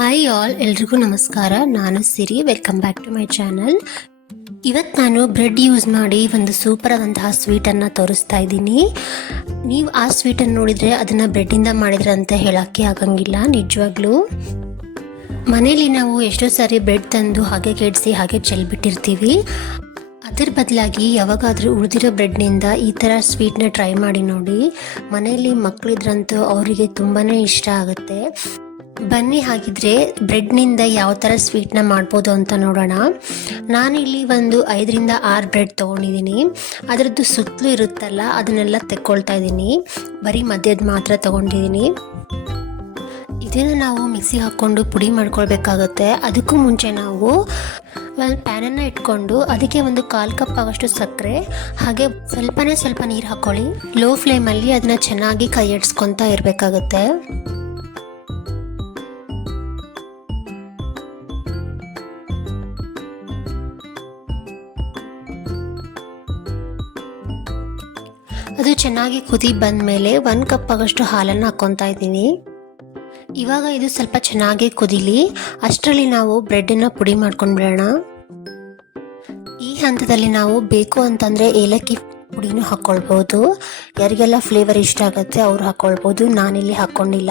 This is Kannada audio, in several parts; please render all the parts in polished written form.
ಹಾಯ್ ಆಲ್, ಎಲ್ರಿಗೂ ನಮಸ್ಕಾರ. ನಾನು Siri. Welcome back to my channel. ಇವತ್ತು ನಾನು ಬ್ರೆಡ್ ಯೂಸ್ ಮಾಡಿ ಒಂದು ಸೂಪರ್ ಆದಂತಹ ಸ್ವೀಟನ್ನು ತೋರಿಸ್ತಾ ಇದ್ದೀನಿ. ನೀವು ಆ ಸ್ವೀಟನ್ನು ನೋಡಿದರೆ ಅದನ್ನು ಬ್ರೆಡ್ಡಿಂದ ಮಾಡಿದ್ರೆ ಅಂತ ಹೇಳೋಕ್ಕೆ ಆಗಂಗಿಲ್ಲ. ನಿಜವಾಗ್ಲೂ ಮನೇಲಿ ನಾವು ಎಷ್ಟೋ ಸಾರಿ ಬ್ರೆಡ್ ತಂದು ಹಾಗೆ ಕೆಡಿಸಿ ಹಾಗೆ ಚೆಲ್ಬಿಟ್ಟಿರ್ತೀವಿ. ಅದರ ಬದಲಾಗಿ ಯಾವಾಗಾದರೂ ಉಳಿದಿರೋ ಬ್ರೆಡ್ನಿಂದ ಈ ಥರ ಸ್ವೀಟ್ನ ಟ್ರೈ ಮಾಡಿ ನೋಡಿ. ಮನೆಯಲ್ಲಿ ಮಕ್ಕಳಿದ್ರಂತೂ ಅವರಿಗೆ ತುಂಬಾ ಇಷ್ಟ ಆಗುತ್ತೆ. ಬನ್ನಿ ಹಾಗಿದ್ರೆ ಬ್ರೆಡ್ನಿಂದ ಯಾವ ಥರ ಸ್ವೀಟ್ನ ಮಾಡ್ಬೋದು ಅಂತ ನೋಡೋಣ. ನಾನಿಲ್ಲಿ ಒಂದು 5ರಿಂದ 6 ಬ್ರೆಡ್ ತೊಗೊಂಡಿದ್ದೀನಿ. ಅದರದ್ದು ಸುತ್ತಲೂ ಇರುತ್ತಲ್ಲ ಅದನ್ನೆಲ್ಲ ತೆಕ್ಕೊಳ್ತಾ ಇದ್ದೀನಿ. ಬರೀ ಮಧ್ಯದ ಮಾತ್ರ ತೊಗೊಂಡಿದ್ದೀನಿ. ಇದನ್ನು ನಾವು ಮಿಕ್ಸಿಗೆ ಹಾಕ್ಕೊಂಡು ಪುಡಿ ಮಾಡ್ಕೊಳ್ಬೇಕಾಗತ್ತೆ. ಅದಕ್ಕೂ ಮುಂಚೆ ನಾವು ಒಂದು ಪ್ಯಾನನ್ನು ಇಟ್ಕೊಂಡು ಅದಕ್ಕೆ ಒಂದು 1/4 ಕಪ್ ಆಗೋಷ್ಟು ಸಕ್ಕರೆ ಹಾಗೆ ಸ್ವಲ್ಪ ನೀರು ಹಾಕ್ಕೊಳ್ಳಿ. ಲೋ ಫ್ಲೇಮಲ್ಲಿ ಅದನ್ನು ಚೆನ್ನಾಗಿ ಕೈ ಆಡಿಸ್ಕೊತಾ ಇರಬೇಕಾಗತ್ತೆ. ಅದು ಚೆನ್ನಾಗಿ ಕುದಿ ಬಂದ ಮೇಲೆ 1 ಕಪ್ ಆಗೋಷ್ಟು ಹಾಲನ್ನು ಹಾಕ್ಕೊತಾ ಇದ್ದೀನಿ. ಇವಾಗ ಇದು ಸ್ವಲ್ಪ ಚೆನ್ನಾಗಿ ಕುದಿಲಿ. ಅಷ್ಟರಲ್ಲಿ ನಾವು ಬ್ರೆಡ್ಡನ್ನು ಪುಡಿ ಮಾಡ್ಕೊಂಡು ಬಿಡೋಣ. ಈ ಹಂತದಲ್ಲಿ ನಾವು ಬೇಕು ಅಂತಂದರೆ ಏಲಕ್ಕಿ ಪುಡಿನೂ ಹಾಕ್ಕೊಳ್ಬೋದು. ಯಾರಿಗೆಲ್ಲ ಫ್ಲೇವರ್ ಇಷ್ಟ ಆಗುತ್ತೆ ಅವ್ರು ಹಾಕ್ಕೊಳ್ಬೋದು. ನಾನಿಲ್ಲಿ ಹಾಕ್ಕೊಂಡಿಲ್ಲ.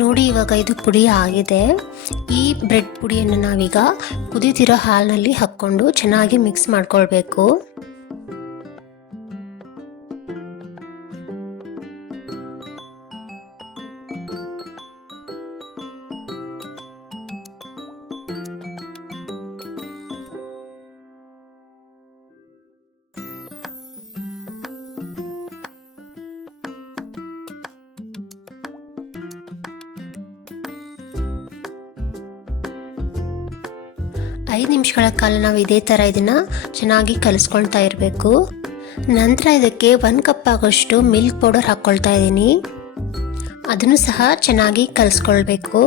ನೋಡಿ, ಇವಾಗ ಇದು ಪುಡಿ ಆಗಿದೆ. ಈ ಬ್ರೆಡ್ ಪುಡಿಯನ್ನು ನಾವೀಗ ಕುದಿತಿರೋ ಹಾಲಿನಲ್ಲಿ ಹಾಕ್ಕೊಂಡು ಚೆನ್ನಾಗಿ ಮಿಕ್ಸ್ ಮಾಡ್ಕೊಳ್ಬೇಕು. ಐದು ನಿಮಿಷಗಳ ಕಾಲ ನಾವು ಇದೇ ಥರ ಇದನ್ನು ಚೆನ್ನಾಗಿ ಕಲಿಸ್ಕೊಳ್ತಾ ಇರಬೇಕು. ನಂತರ ಇದಕ್ಕೆ 1 ಕಪ್ ಆಗೋಷ್ಟು ಮಿಲ್ಕ್ ಪೌಡರ್ ಹಾಕ್ಕೊಳ್ತಾ ಇದ್ದೀನಿ. ಅದನ್ನು ಸಹ ಚೆನ್ನಾಗಿ ಕಲಿಸ್ಕೊಳ್ಬೇಕು.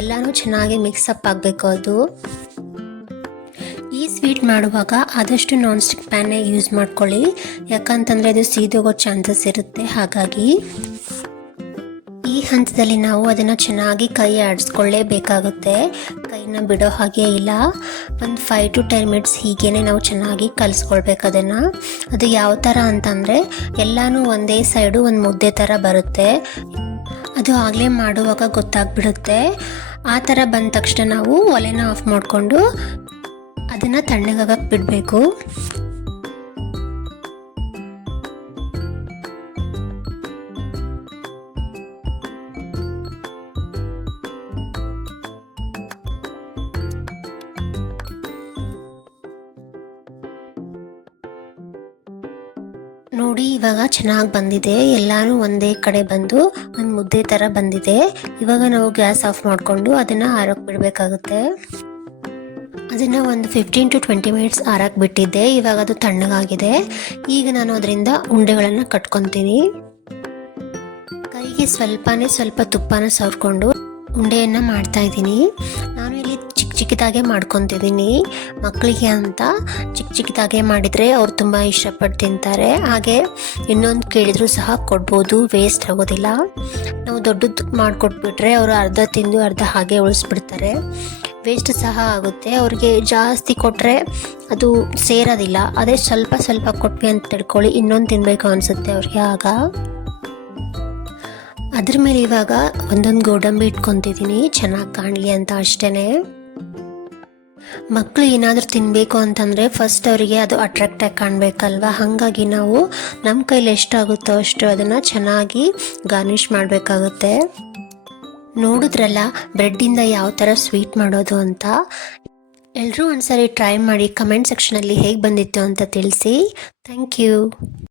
ಎಲ್ಲನೂ ಚೆನ್ನಾಗಿ ಮಿಕ್ಸಪ್ ಆಗಬೇಕು. ಅದು ಈ ಸ್ವೀಟ್ ಮಾಡುವಾಗ ಆದಷ್ಟು ನಾನ್ ಸ್ಟಿಕ್ ಪ್ಯಾನ್ನೇ ಯೂಸ್ ಮಾಡ್ಕೊಳ್ಳಿ. ಯಾಕಂತಂದರೆ ಅದು ಸೀದೋಗೋ ಚಾನ್ಸಸ್ ಇರುತ್ತೆ. ಹಾಗಾಗಿ ಈ ಹಂತದಲ್ಲಿ ನಾವು ಅದನ್ನು ಚೆನ್ನಾಗಿ ಕೈ ಆಡಿಸ್ಕೊಳ್ಳೇಬೇಕಾಗುತ್ತೆ. ಕೈನ ಬಿಡೋ ಹಾಗೆ ಇಲ್ಲ. ಒಂದು 5 to 10 ಮಿನಿಟ್ಸ್ ಹೀಗೇ ನಾವು ಚೆನ್ನಾಗಿ ಕಲಿಸ್ಕೊಳ್ಬೇಕು ಅದನ್ನು. ಅದು ಯಾವ ಥರ ಅಂತಂದರೆ ಎಲ್ಲನೂ ಒಂದೇ ಸೈಡು ಒಂದು ಮುದ್ದೆ ಥರ ಬರುತ್ತೆ. ಅದು ಆಗಲೇ ಮಾಡುವಾಗ ಗೊತ್ತಾಗ್ಬಿಡುತ್ತೆ. ಆ ಥರ ಬಂದ ತಕ್ಷಣ ನಾವು ಒಲೆನ ಆಫ್ ಮಾಡಿಕೊಂಡು ಅದನ್ನು ತಣ್ಣಗಾಗಕ್ಕೆ ಬಿಡಬೇಕು. ನೋಡಿ, ಇವಾಗ ಚೆನ್ನಾಗಿ ಬಂದಿದೆ. ಎಲ್ಲನೂ ಒಂದೇ ಕಡೆ ಬಂದು ಒಂದು ಮುದ್ದೆ ಥರ ಬಂದಿದೆ. ಇವಾಗ ನಾವು ಗ್ಯಾಸ್ ಆಫ್ ಮಾಡಿಕೊಂಡು ಅದನ್ನು ಆರೋಕ್ಕೆ ಬಿಡಬೇಕಾಗುತ್ತೆ. ಅದನ್ನು ಒಂದು 15 to 20 ಮಿನಿಟ್ಸ್ ಆರಕ್ಕೆ ಬಿಟ್ಟಿದ್ದೆ. ಇವಾಗ ಅದು ತಣ್ಣಗಾಗಿದೆ. ಈಗ ನಾನು ಅದರಿಂದ ಉಂಡೆಗಳನ್ನು ಕಟ್ಕೊತೀನಿ. ಕೈಗೆ ಸ್ವಲ್ಪ ತುಪ್ಪನ ಸವರ್ಕೊಂಡು ಉಂಡೆಯನ್ನು ಮಾಡ್ತಾ ಇದ್ದೀನಿ. ನಾನು ಇಲ್ಲಿ ಚಿಕ್ಕದಾಗೆ ಮಾಡ್ಕೊತಿದ್ದೀನಿ. ಮಕ್ಕಳಿಗೆ ಅಂತ ಚಿಕ್ಕದಾಗೆ ಮಾಡಿದರೆ ಅವ್ರು ತುಂಬ ಇಷ್ಟಪಟ್ಟು ತಿಂತಾರೆ. ಹಾಗೆ ಇನ್ನೊಂದು ಕೇಳಿದರೂ ಸಹ ಕೊಡ್ಬೋದು, ವೇಸ್ಟ್ ಆಗೋದಿಲ್ಲ. ನಾವು ದೊಡ್ಡದು ಮಾಡಿಕೊಟ್ಬಿಟ್ರೆ ಅವರು ಅರ್ಧ ತಿಂದು ಅರ್ಧ ಹಾಗೆ ಉಳಿಸ್ಬಿಡ್ತಾರೆ. ವೇಸ್ಟ್ ಸಹ ಆಗುತ್ತೆ. ಅವ್ರಿಗೆ ಜಾಸ್ತಿ ಕೊಟ್ಟರೆ ಅದು ಸೇರೋದಿಲ್ಲ. ಅದೇ ಸ್ವಲ್ಪ ಕೊಟ್ವಿ ಅಂತ ತಿಳ್ಕೊಳ್ಳಿ, ಇನ್ನೊಂದು ತಿನ್ನಬೇಕು ಅನಿಸುತ್ತೆ ಅವ್ರಿಗೆ. ಆಗ ಅದ್ರ ಮೇಲೆ ಇವಾಗ ಒಂದೊಂದು ಗೋಡಂಬಿ ಇಟ್ಕೊತಿದ್ದೀನಿ, ಚೆನ್ನಾಗಿ ಕಾಣಲಿ ಅಂತ ಅಷ್ಟೇ. ಮಕ್ಕಳು ಏನಾದರೂ ತಿನ್ನಬೇಕು ಅಂತಂದರೆ ಫಸ್ಟ್ ಅವರಿಗೆ ಅದು ಅಟ್ರಾಕ್ಟಾಗಿ ಕಾಣಬೇಕಲ್ವ. ಹಾಗಾಗಿ ನಾವು ನಮ್ಮ ಕೈಲಿ ಎಷ್ಟಾಗುತ್ತೋ ಅಷ್ಟು ಅದನ್ನು ಚೆನ್ನಾಗಿ ಗಾರ್ನಿಷ್ ಮಾಡಬೇಕಾಗುತ್ತೆ. ನೋಡಿದ್ರಲ್ಲ ಬ್ರೆಡ್ಡಿಂದ ಯಾವ ಥರ ಸ್ವೀಟ್ ಮಾಡೋದು ಅಂತ. ಎಲ್ಲರೂ ಒಂದ್ಸರಿ ಟ್ರೈ ಮಾಡಿ ಕಮೆಂಟ್ ಸೆಕ್ಷನಲ್ಲಿ ಹೇಗೆ ಬಂದಿತ್ತು ಅಂತ ತಿಳಿಸಿ. Thank you.